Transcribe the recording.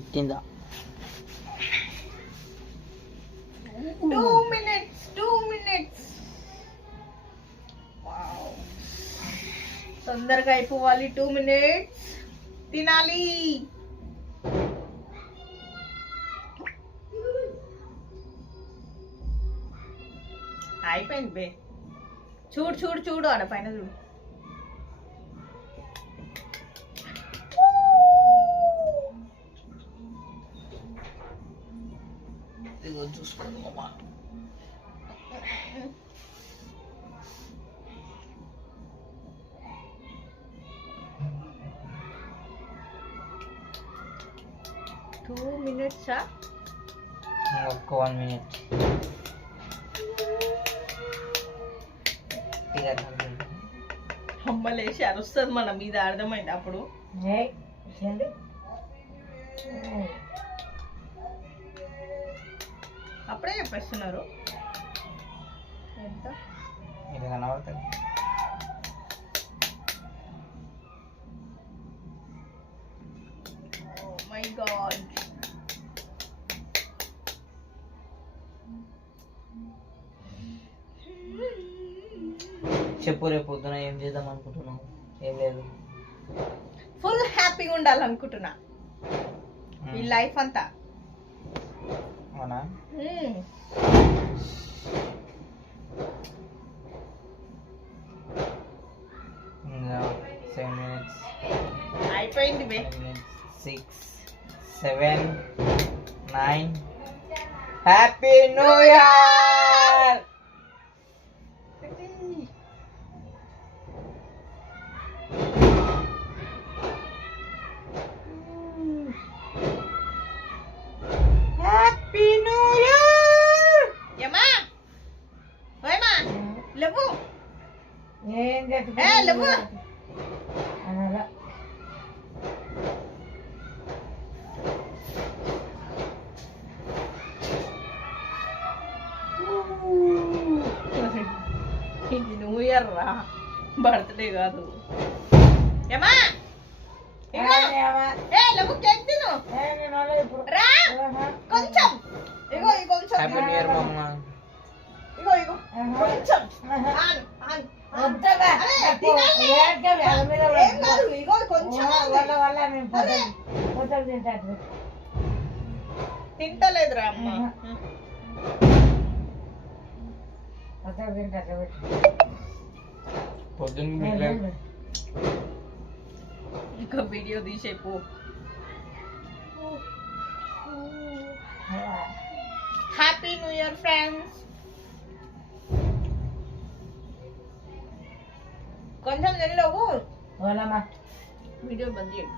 ఎక్కిందా 2 minutes. Wow, తొందరగా అయిపోవాలి. 2 minutes తినాలి. అయిపోయింది బే. చూడు చూడు చూడు ఆడ పైన చూడు. చూసుకోండి 2 minutes. ఒక్క 1 minute. అమ్మలేసి అరుస్తుంది మన మీద, అర్థమైంది అప్పుడు. అప్పుడే చెప్పేస్తున్నారు. ఎంత ఇది కనబడుతుంది. Oh my God. చెప్పు రేపు పొద్దున ఏం చేద్దాం అనుకుంటున్నావు? ఏం లేదు, ఫుల్ హ్యాపీగా ఉండాలనుకుంటున్నా ఈ లైఫ్ అంతా. అవునా? ఇంకా 7 minutes అయిపోయింది బే. 6 7 9. Happy new year. Happy new year. ఏమా ఓయమా లేవు. ఏం లేవు. అనగా ఇది న్యూ ఇయర్ రా, బర్త్డే కాదు. ఏమా లేవు, కేక్ తిను రా కొంచెం. ఇగో ఇగో కొంచెం. హ్యాపీ న్యూ ఇయర్ మమ్మ. ఇగో ఇగో కొంచెం. ఆను ఆను. ఏం కాదు, ఇగో కొంచెం. తింటలేదురా అమ్మ. పొద్దున్న ఇంకా వీడియో తీసేపు. Happy new year friends. కొంచెం తెలియవు. వాళ్ళమ్మా వీడియో బంద్ చేయండి.